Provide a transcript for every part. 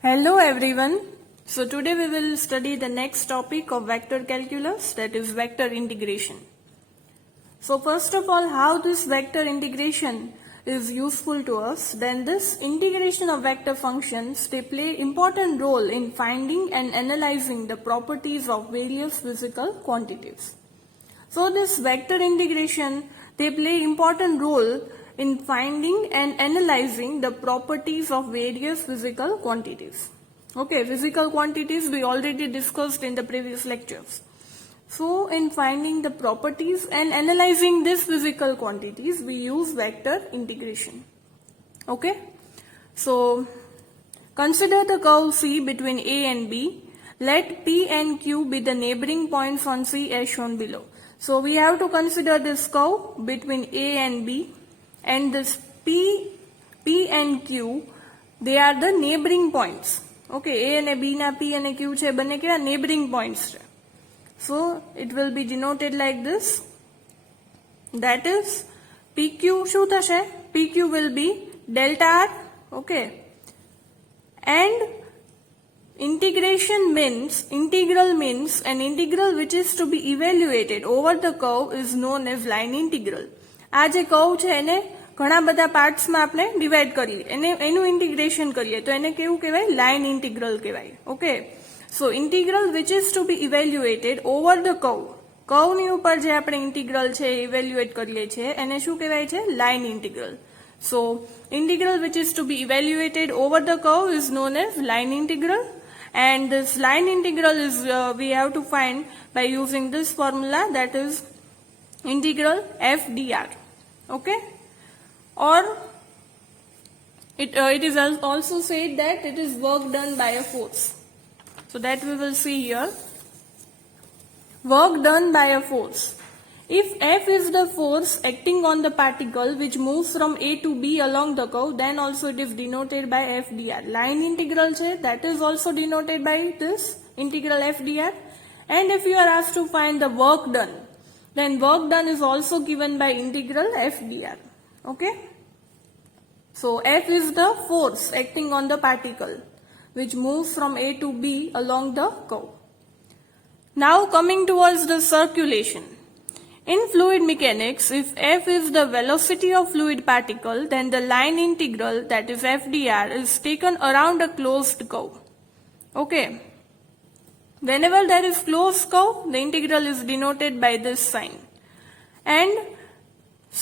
Hello everyone. So today we will study the next topic of vector calculus, that is vector integration. So first of all, how this vector integration is useful to us, then this integration of vector functions, they play important role in finding and analyzing the properties of various physical quantities. So this vector integration, they play important role in finding and analyzing the properties of various physical quantities. Okay, physical quantities we already discussed in the previous lectures. So in finding the properties and analyzing these physical quantities, we use vector integration. Okay, so consider the curve C between A and B. Let P and Q be the neighboring points on C as shown below. So we have to consider this curve between A and B, and this P and Q, they are the neighboring points. Okay, A and B na P and Q છે બંને કેવા neighboring points છે. So it will be denoted like this. That is PQ શું થશે? PQ will be delta R. Okay, and integral means an integral which is to be evaluated over the curve is known as line integral. આ જે કર્વ છે એને ઘણા બધા પાર્ટ્સમાં આપણે ડિવાઈડ કરીએ, એનું ઇન્ટિગ્રેશન કરીએ તો એને કેવું કહેવાય? લાઇન ઇન્ટિગ્રલ કહેવાય. Okay, so integral which is to be evaluated over the curve, કર્વની ઉપર જે આપણે ઇન્ટિગ્રલ છે ઇવેલ્યુએટ કરીએ છીએ એને શું કહેવાય છે? Line integral. So integral which is to be evaluated over the curve is known as line integral, and this line integral is we have to find by using this formula, that is integral f dr. Okay, or it is also said that it is work done by a force. So that we will see here, work done by a force. If F is the force acting on the particle which moves from A to B along the curve, then also it is denoted by f dr. Line integral છે, that is also denoted by this integral f dr. And if you are asked to find the work done, then work done is also given by integral f dr. Okay, so F is the force acting on the particle which moves from A to B along the curve. Now coming towards the circulation. In fluid mechanics, if F is the velocity of fluid particle, then the line integral, that is f dr, is taken around a closed curve. Okay, whenever there is closed curve, the integral is denoted by this sign. And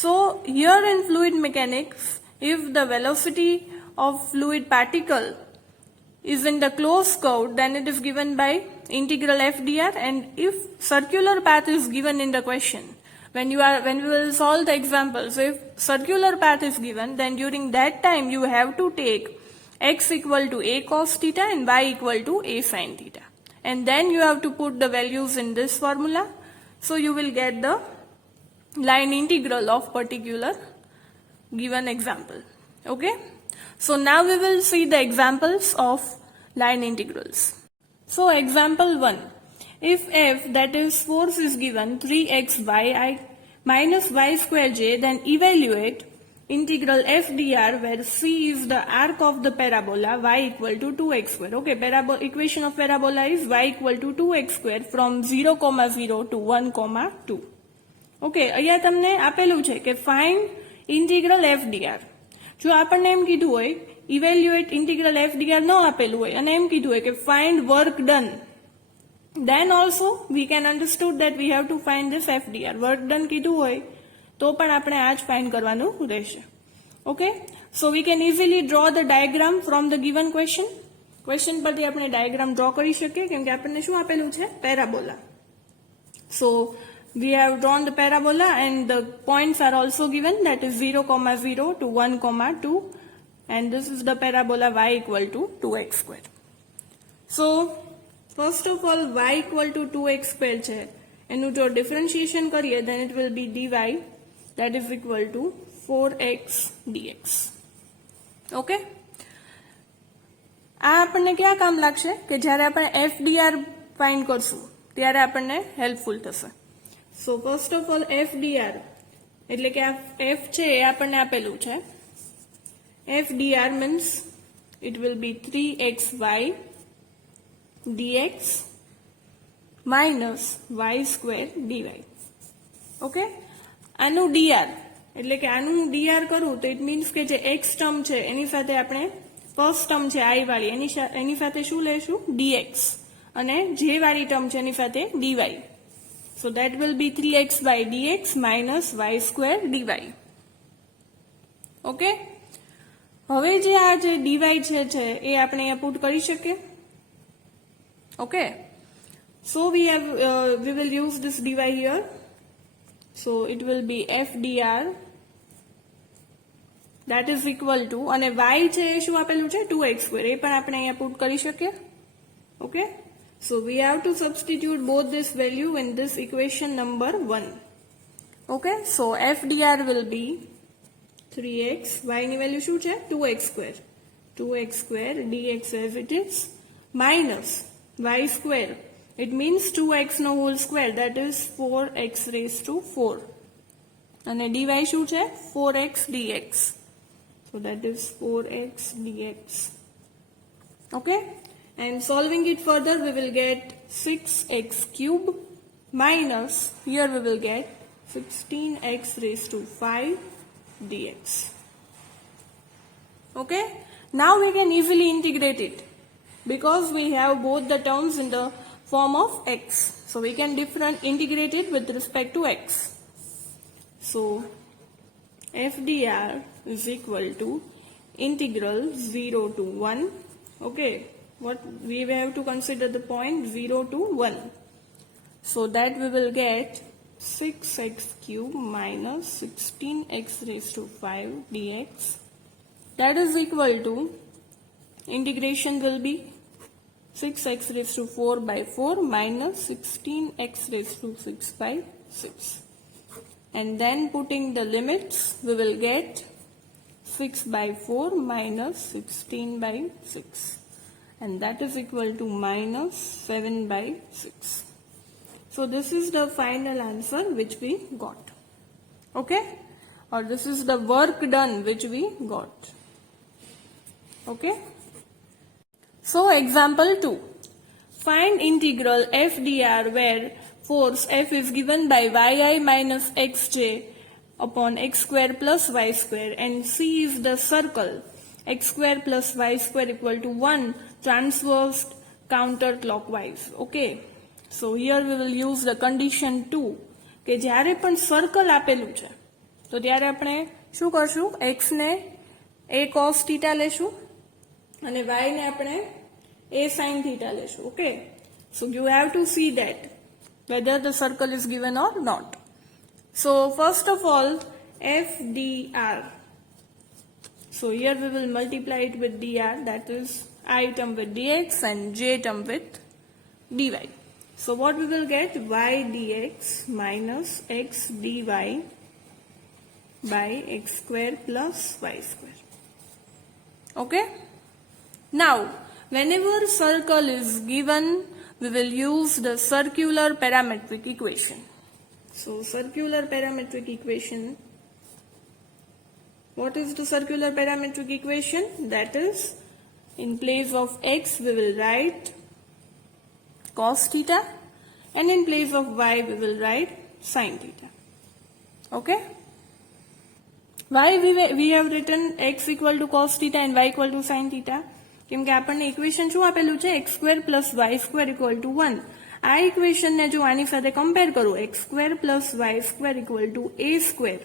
so here in fluid mechanics, if the velocity of fluid particle is in the closed curve, then it is given by integral f dr. And if circular path is given in the question, when we will solve the example, so if circular path is given, then during that time you have to take x equal to a cos theta and y equal to a sin theta, and then you have to put the values in this formula, so you will get the line integral of particular given example. Okay, so now we will see the examples of line integrals. So example 1, if f, that is force, is given 3xy minus y square j, then evaluate integral f dr where c is the arc of the parabola y equal to 2x square. Okay, equation of parabola is y equal to 2x square from 0,0 to 1,2. ઓકે, અહીંયા તમને આપેલું છે કે find integral F DR. જો આપણને એમ કીધું હોય evaluate integral F DR ન આપેલું હોય અને એમ કીધું હોય કે find work done, then also we can understood that we have to find this f dr. Work done કીધું હોય તો પણ આપણે આ જ ફાઇન્ડ કરવાનું રહેશે. Okay, so we can easily draw the diagram from the given question. Question પરથી આપણે ડાયાગ્રામ ડ્રો કરી શકીએ કેમ કે આપણને શું આપેલું છે? Parabola. So we have drawn the parabola and the points are also given, that is 0,0 to 1,2, and this is the parabola y equal to 2x square. So first of all, y equal to 2x square છે એનું જો differentiation કરીએ then it will be dy, that is equal to 4x dx. Okay, આ આપણને ક્યાં કામ લાગશે કે જ્યારે આપણે f dr ફાઇન્ડ કરશું ત્યારે આપણને હેલ્પફુલ થશે. So first of all, f dr એટલે કે આ f છે એ આપણને આપેલું છે. f dr means it will be 3xy dx minus y square dy. Okay, આનું dr એટલે કે આનું dr કરું તો ઇટ મીન્સ કે જે x ટર્મ છે એની સાથે આપણે ફર્સ્ટ ટર્મ છે i વાળી એની સાથે શું લેશું dx અને j વાળી ટર્મ છે એની સાથે dy. So that will be 3xy dx minus y square dy. Okay, હવે જે આ જે dy છે એ આપણે અહીંયા પુટ કરી શકીએ. Okay, so we will use this dy here. So it will be f dr that is equal to, અને y છે એ શું આપેલું છે 2x square, એ પણ આપણે અહીંયા પુટ કરી શકીએ. Okay, so we have to substitute both this value in this equation number 1. Okay, so f dr will be 3x, y ની વેલ્યુ શું છે 2x square dx as it is minus y square, it means 2x no whole square, that is 4x raised to 4, અને dy શું છે 4x dx, so that is 4x dx. Okay, and solving it further we will get 6x cube minus, here we will get 16x raised to 5 dx. Okay, now we can easily integrate it because we have both the terms in the form of x, so we can integrate it with respect to x. So f dr is equal to integral 0 to 1. Okay, what we have to consider the point 0 to 1, so that we will get 6x cube minus 16x raised to 5 dx, that is equal to, integration will be 6x raised to 4 by 4 minus 16x raised to 6 by 6, and then putting the limits we will get 6 by 4 minus 16 by 6, and that is equal to minus 7 by 6. So this is the final answer which we got. Okay, or this is the work done which we got. Okay, so example 2, find integral f dr where force F is given by yi minus xj upon x square plus y square, and C is the circle x square plus y square equal to 1 transverse counterclockwise. Okay, so here we will use the condition 2 કે જ્યારે પણ સર્કલ આપેલું છે તો ત્યારે આપણે શું કરશું, x ને a cos theta લેશું અને y ને આપણે a sin theta લેશું. Okay, so you have to see that whether the circle is given or not. So first of all f dr, so here we will multiply it with dr, that is I term with dx and j term with dy. So what we will get, y dx minus x dy by x square plus y square. Okay, now whenever circle is given we will use the circular parametric equation. So circular parametric equation, what is the circular parametric equation? That is, in place of x we will write cos theta, and in place of y we will write sin theta. Okay, why we have written x equal to cos theta and y equal to sin theta? કેમ કે આપણને ઇક્વેશન શું આપેલું છે x square plus y square equal to 1. આ ઇક્વેશન ને જો આની સાથે કમ્પેર કરું x square plus y square equal to a square,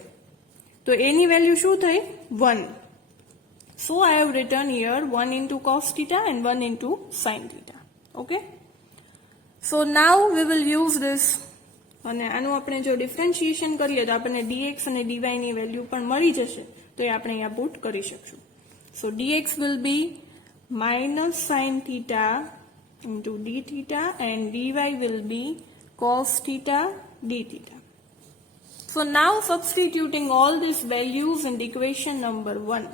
તો એની વેલ્યુ શું થઈ 1. So I have written here 1 into cos theta and 1 into sin theta. Okay, so now we will use this, અને આનું આપણે જો ડિફરન્શિએશન કરીએ તો આપણને dx અને dy ની વેલ્યુ પણ મળી જશે, તો એ આપણે અહીંયા પુટ કરી શકશું. So dx will be minus sin theta into d theta and dy will be cos theta d theta. So now substituting all these values in the equation number 1,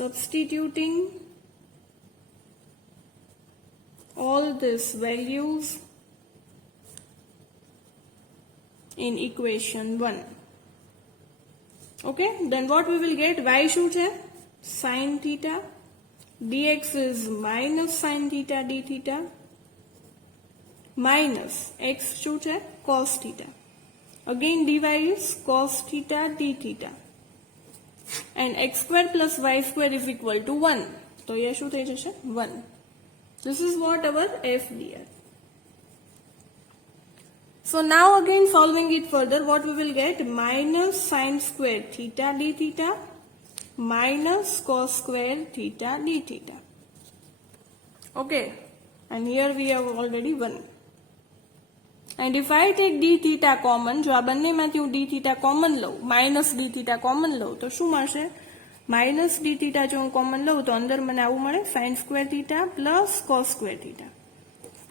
substituting all these values in equation 1. Okay, then what we will get, y શું છે sin theta, dx is minus sin theta d theta minus x શું છે cos theta. Again dy is cos theta d theta and x square plus y square is equal to 1. તો એ શું થઈ જશે 1. This is what our f dr. So now again solving it further, what we will get? Minus sin square theta d theta minus cos square theta d theta. Okay, and here we have already 1. And if I take d theta common, જો આ બંનેમાંથી હું d theta common લઉં, minus d theta common લઉં, તો શું મળશે? Minus d theta જો હું common લઉં, તો અંદર મને આવું મળે sin square theta plus cos square theta.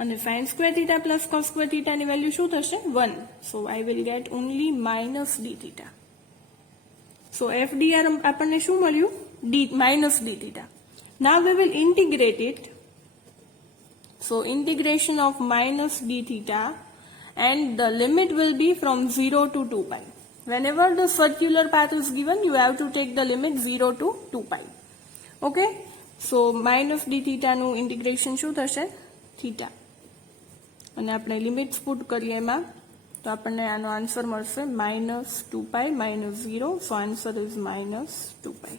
અને sin square theta plus cos square theta ની વેલ્યુ શું થશે? 1. So I will get only minus d theta. So f dr આપણને શું મળ્યું? minus d theta. Now we will integrate it. So integration of minus d theta, and the limit will be from 0 to 2 pi. Whenever the circular path is given, you have to take the limit 0 to 2 pi. Okay? So minus d theta નું integration શું થશે? theta. અને આપણે limits put કરીએ એમાં તો આપણને આનો આન્સર મળશે minus 2 pi minus 0. So answer is minus 2 pi.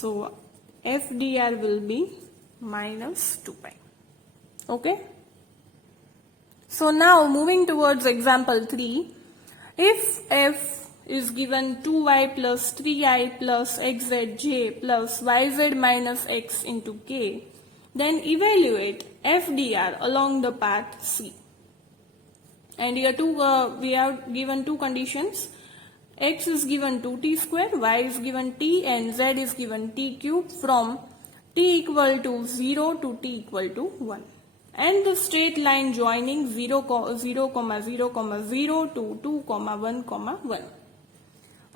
So f dr will be minus 2 pi. Okay? So now moving towards example 3, if f is given 2y plus 3i plus xzj plus yz minus x into k, then evaluate f dr along the path C. And here we have given two conditions. X is given 2t square, y is given t, and z is given t cube from t equal to 0 to t equal to 1. And the straight line joining 0, 0, 0, 0 to 2, 1, 1.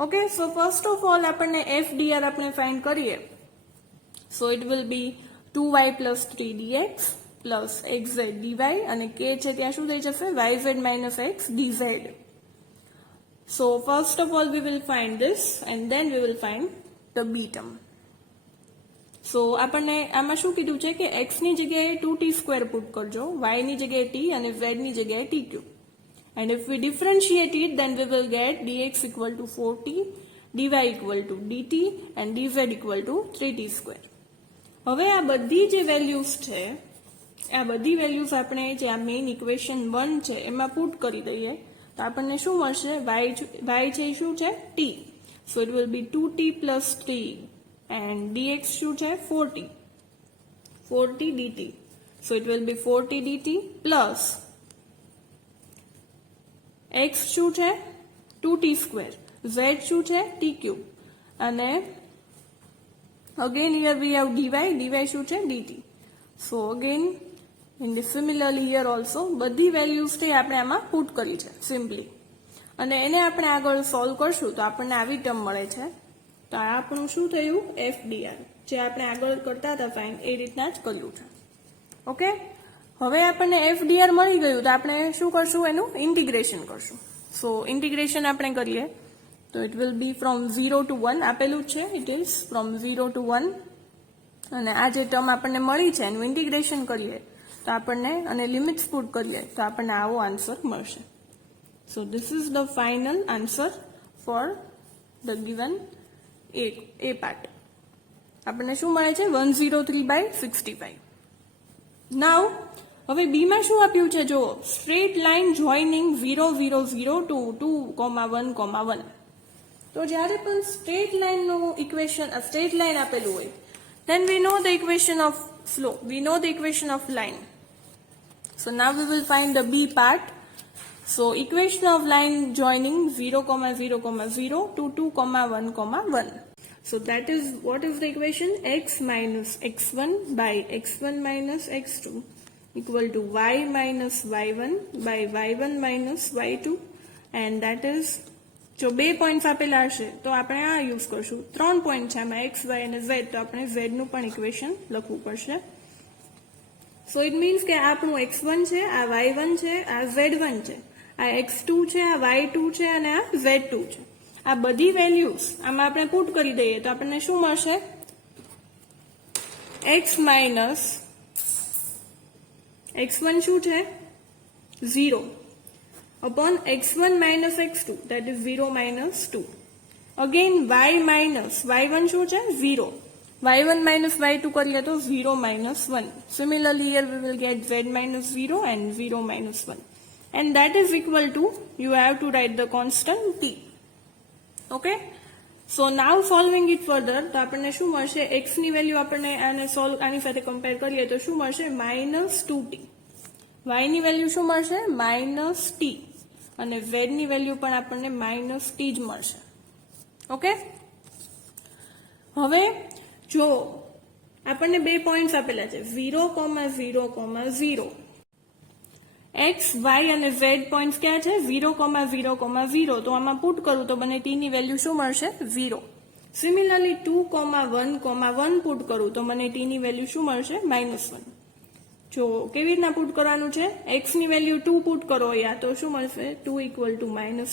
Okay, so first of all, આપણે f dr આપણે find કરીએ. So it will be 2y plus 3 dx plus xz dy, અને k છે ત્યાં શું થઈ જશે? yz minus x dz. So first of all, we will find this, and then we will find the b term. So આપણને આમાં શું કીધું છે કે x ની જગ્યાએ 2t square પુટ કરજો, y ની જગ્યાએ t અને z ની જગ્યાએ t cube. And if we differentiate it, then we will get dx equal to 4t, dy equal to dt, and dz equal to 3t square. હવે આ બધી જે વેલ્યુઝ છે, આ બધી વેલ્યુઝ આપણે જે આ મેઇન ઇક્વેશન 1 છે એમાં પુટ કરી દઈએ તો આપણને શું મળશે? y છે શું છે? t. So it will be 2t plus 3 and dx શું છે? 4t dt. So it will be 4t dt plus x શું છે? 2t square, z શું છે? t cube, અને again here we have dy શું છે? dt. So again in the similarly here also બધી વેલ્યુઝ છે આપણે આમાં પુટ કરી છે સિમ્પલી, અને એને આપણે આગળ સોલ્વ કરશું તો આપણને આવી ટર્મ મળે છે. તો આ આપણું શું થયું? f dr, જે આપણે આગળ કરતા હતા ફાઇન એ રીતના જ કર્યું છે. ઓકે, હવે આપણને f dr મળી ગયું તો આપણે શું કરશું? એનું ઇન્ટિગ્રેશન કરશું. સો ઇન્ટિગ્રેશન આપણે કરીએ તો ઇટ વિલ બી ફ્રોમ 0 to 1 આપેલું છે. ઇટ ઇઝ ફ્રોમ 0 to 1, અને આ જે ટર્મ આપણને મળી છે એનું ઇન્ટિગ્રેશન કરીએ તો આપણને, અને લિમિટ્સ પુટ કરીએ તો આપણને આવો આન્સર મળશે. So this is the final answer for the given એ પાર્ટ. આપણને શું મળે છે? 103/65. નાઉ હવે બી માં શું આપ્યું છે? જો સ્ટ્રેટ લાઇન જોઈનિંગ 0, 0, 0 to 2, 1, 1. તો જ્યારે પણ સ્ટ્રેટ લાઇનનું ઇક્વેશન, સ્ટ્રેટ લાઇન આપેલું હોય, then we know the equation of flow, we know the equation of line. So now we will find the b part. So equation of line joining 0, 0, 0 to 2, 1, 1. So that is, what is the equation? X minus x1 by x1 minus x2 equal to y minus y1 by y1 minus y2, and that is, જો 2 પોઈન્ટ્સ આપેલા હશે તો આપણે આ યુઝ કરશું. 3 પોઈન્ટ છે આમાં x, y અને z, તો આપણે z નું પણ ઇક્વેશન લખવું પડશે. સો ઇટ મીન્સ કે આ આપણું x1 છે, આ y1 છે, આ z1 છે, આ x2 છે, આ y2 છે અને આ z2 છે. આ બધી વેલ્યુઝ આમાં આપણે પુટ કરી દઈએ તો આપણને શું મળશે? x માઇનસ x1 શું છે 0 upon x1 minus x2 that is 0 minus 2. Again y minus y1 શું છે 0. y1 minus y2 કરીએ તો 0 minus 1. Similarly here we will get z minus 0 and 0 minus 1. And that is equal to, you have to write the constant t. Okay. So now solving it further, તો આપણને શું મળશે x ની વેલ્યુ આપણને આની સાથે કમ્પેર કરીએ તો શું મળશે -2t. y ની વેલ્યુ શું મળશે -t અને z ની વેલ્યુ પણ આપણને -t જ મળશે. ઓકે. હવે જો આપણને બે પોઈન્ટ્સ આપેલા છે 0,0,0 x y અને z પોઈન્ટ્સ ક્યાં છે 0,0,0 તો આમાં પુટ કરું તો મને t ની વેલ્યુ શું મળશે 0. સિમિલરલી 2,1,1 પુટ કરું તો મને t ની વેલ્યુ શું મળશે -1. જો કેવી રીતના પુટ કરવાનું છે x ની વેલ્યુ 2 પુટ કરો યા તો શું મળશે 2 =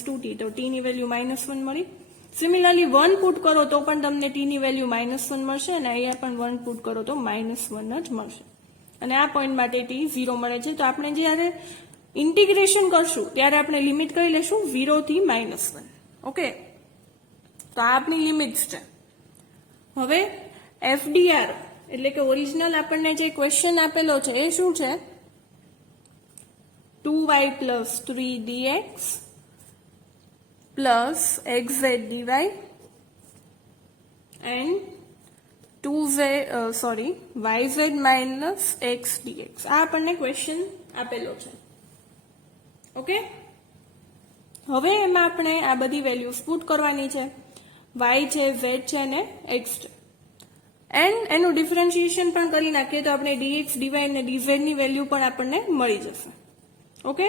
-2t તો t ની વેલ્યુ -1 મળી. સિમિલરલી 1 પુટ કરો તો પણ તમને t ની વેલ્યુ -1 મળશે અને અહીંયા પણ 1 પુટ કરો તો -1 જ મળશે અને આ પોઈન્ટ માટે t 0 મળે છે. તો આપણે જ્યારે ઇન્ટિગ્રેશન કરશું ત્યારે આપણે લિમિટ કઈ લેશું 0 થી -1. ઓકે. તો આ આપણી લિમિટ્સ છે. હવે FDR એટલે કે ઓરિજિનલ આપણને જે ક્વેશ્ચન આપેલો છે એ શું છે 2y + 3dx plus xz dy and yz minus x dx. આ આપણને ક્વેશ્ચન આપેલો છે. ઓકે. હવે એમાં આપણે આ બધી વેલ્યુઝ પુટ કરવાની છે. y છે z છે અને x છે એન્ડ એનું ડિફરન્શિએશન પણ કરી નાખીએ તો આપણે dx dy અને dz ની વેલ્યુ પણ આપણને મળી જશે. ઓકે.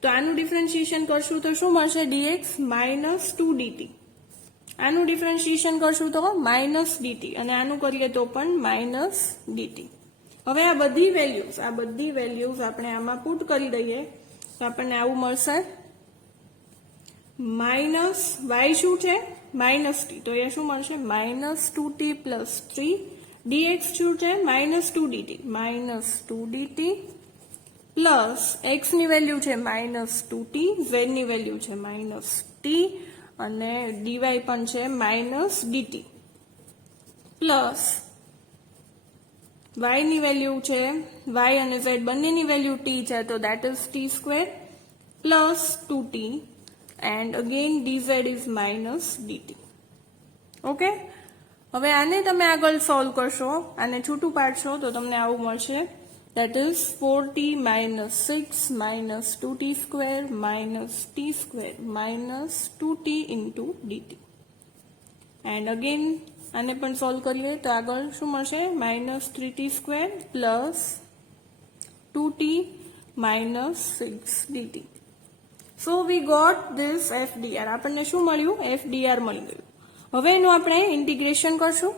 તો આનું ડિફરન્શિએશન કરશું તો શું મળશે dx -2dt. આનું ડિફરન્શિએશન કરશું તો -dt અને આનું કરીએ તો પણ -dt. હવે આ બધી વેલ્યુઝ આપણે આમાં પુટ કરી દઈએ તો આપણને આવું મળશે y શું છે -t તો એ શું મળશે -2t + 3 dx શું છે -2dt પ્લસ x ની વેલ્યુ છે -2t z ની વેલ્યુ છે -t અને dy પણ છે -dt પ્લસ y ની વેલ્યુ છે y અને z બંનેની વેલ્યુ t છે તો that is t² plus 2t and again dz is -dt. Okay. હવે આને તમે આગળ સોલ્વ કરશો આને છૂટું પાડશો તો તમને આવું મળશે that is 4t - 6 - 2t² - t² -2t into dt. and again આને પણ સોલ્વ કરીએ તો આગળ શું મળશે -3t² plus 2t - 6 dt. So we got this FDR. આપણને શું મળ્યું FDR મળી ગયું. હવે એનું આપણે ઇન્ટિગ્રેશન કરશું.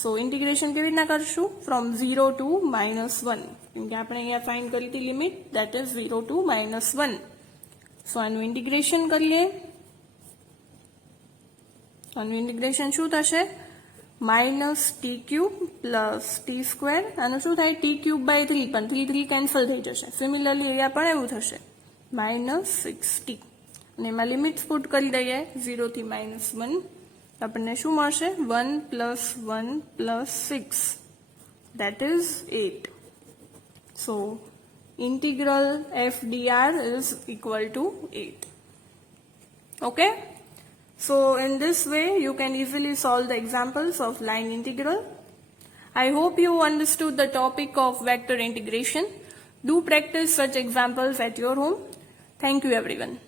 સો ઇન્ટિગ્રેશન કેવી રીતના કરશું ફ્રોમ 0 to -1 કેમ કે આપણે અહીંયા ફાઇન્ડ કરી હતી લિમિટ that is 0 to -1. સો આનું ઇન્ટિગ્રેશન કરીએ. આનું ઇન્ટિગ્રેશન શું થશે -t³ plus t². આનું શું થાય t³/3 પણ 3 કેન્સલ થઈ જશે. સિમિલરલી અહીંયા પણ એવું થશે -6t અને એમાં લિમિટ્સ પુટ કરી દઈએ 0 થી -1 આપણને શું મળશે 1 + 1 + 6 that is 8. so integral FDR is equal to 8. okay. So in this way you can easily solve the examples of line integral. I hope you understood the topic of vector integration. Do practice such examples at your home. Thank you everyone.